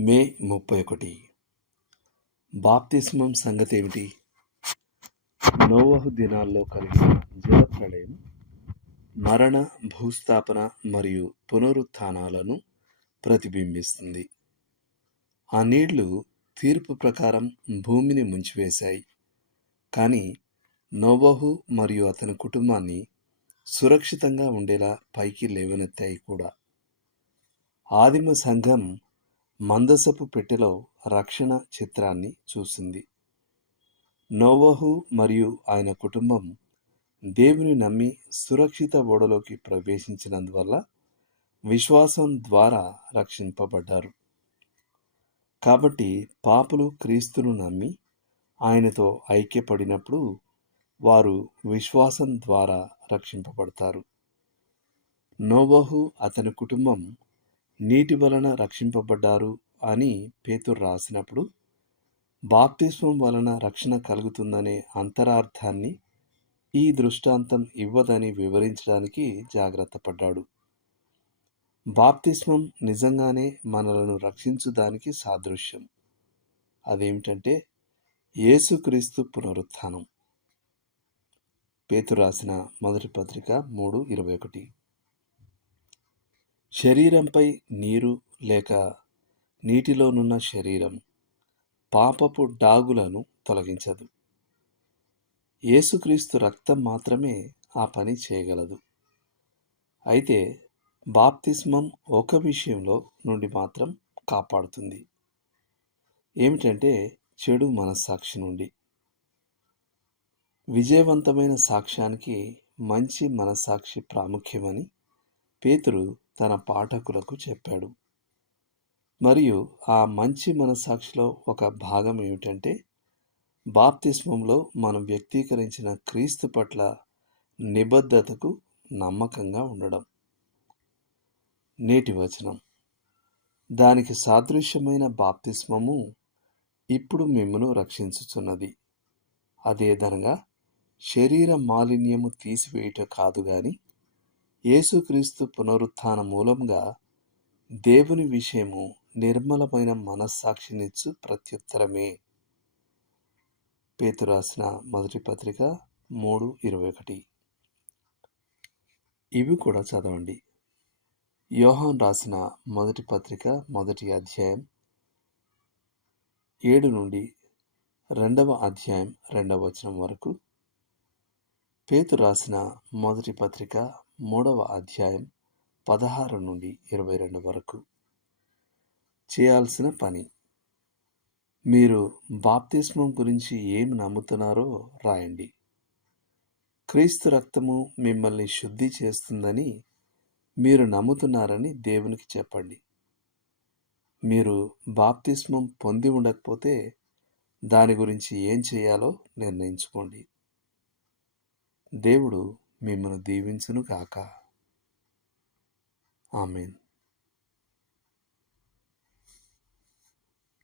మే ముప్పై ఒకటి. బాప్తిస్మం సంగతి ఏమిటి నోవహు దినాల్లో కలిగిన జలప్రళయం మరణ భూస్థాపన మరియు పునరుత్థానాలను ప్రతిబింబిస్తుంది. ఆ నీళ్ళు తీర్పు ప్రకారం భూమిని ముంచివేశాయి. కానీ నోవహు మరియు అతని కుటుంబాన్ని సురక్షితంగా ఉండేలా పైకి లేవనెత్తాయి కూడా. ఆదిమ సంఘం మందసపు పెట్టెలో రక్షణ చిత్రాన్ని చూసింది. నోవహు మరియు ఆయన కుటుంబం దేవుని నమ్మి సురక్షిత ఓడలోకి ప్రవేశించినందువల్ల విశ్వాసం ద్వారా రక్షింపబడ్డారు. కాబట్టి పాపులు క్రీస్తును నమ్మి ఆయనతో ఐక్యపడినప్పుడు వారు విశ్వాసం ద్వారా రక్షింపబడతారు. నోవహు అతని కుటుంబం నీటి వలన రక్షింపబడ్డారు అని పేతురు రాసినప్పుడు బాప్తిస్వం వలన రక్షణ కలుగుతుందనే అంతరార్థాన్ని ఈ దృష్టాంతం ఇవ్వదని వివరించడానికి జాగ్రత్త పడ్డాడు. బాప్తిస్మం నిజంగానే మనలను రక్షించుదానికి సాదృశ్యం. అదేమిటంటే యేసుక్రీస్తు పునరుత్థానం. పేతు రాసిన మొదటి పత్రిక మూడు ఇరవై ఒకటి. శరీరంపై నీరు లేక నీటిలోనున్న శరీరం పాపపు డాగులను తొలగించదు. యేసుక్రీస్తు రక్తం మాత్రమే ఆ పని చేయగలదు. అయితే బాప్తిస్మం ఒక విషయంలో నుండి మాత్రం కాపాడుతుంది. ఏమిటంటే చెడు మనస్సాక్షి నుండి. విజయవంతమైన సాక్ష్యానికి మంచి మనస్సాక్షి ప్రాముఖ్యమని పేతురు తన పాఠకులకు చెప్పాడు. మరియు ఆ మంచి మనస్సాక్షిలో ఒక భాగం ఏమిటంటే బాప్తిస్మంలో మనం వ్యక్తీకరించిన క్రీస్తు పట్ల నిబద్ధతకు నమ్మకంగా ఉండడం. నేటి వచనం. దానికి సాదృశ్యమైన బాప్తిస్మము ఇప్పుడు మిమ్మను రక్షించుచున్నది. అదేదనగా శరీర మాలిన్యము తీసివేయుట కాదు కానీ యేసుక్రీస్తు పునరుత్థాన మూలంగా దేవుని విషయము నిర్మలమైన మనస్సాక్షినిచ్చు ప్రత్యుత్తరమే. పేతు రాసిన మొదటి పత్రిక మూడు ఇరవై ఒకటి. ఇవి కూడా చదవండి. యోహాన్ రాసిన మొదటి పత్రిక మొదటి అధ్యాయం ఏడు నుండి రెండవ అధ్యాయం రెండవ వచనం వరకు పేతు రాసిన మొదటి పత్రిక మూడవ అధ్యాయం పదహారు నుండి ఇరవై రెండు వరకు. చేయాల్సిన పని. మీరు బాప్తిస్మం గురించి ఏమి నమ్ముతున్నారో రాయండి. క్రీస్తు రక్తము మిమ్మల్ని శుద్ధి చేస్తుందని మీరు నమ్ముతున్నారని దేవునికి చెప్పండి. మీరు బాప్తిస్మం పొంది ఉండకపోతే దాని గురించి ఏం చేయాలో నిర్ణయించుకోండి. దేవుడు మిమ్మల్ని దీవించును కాక ఆమెన్.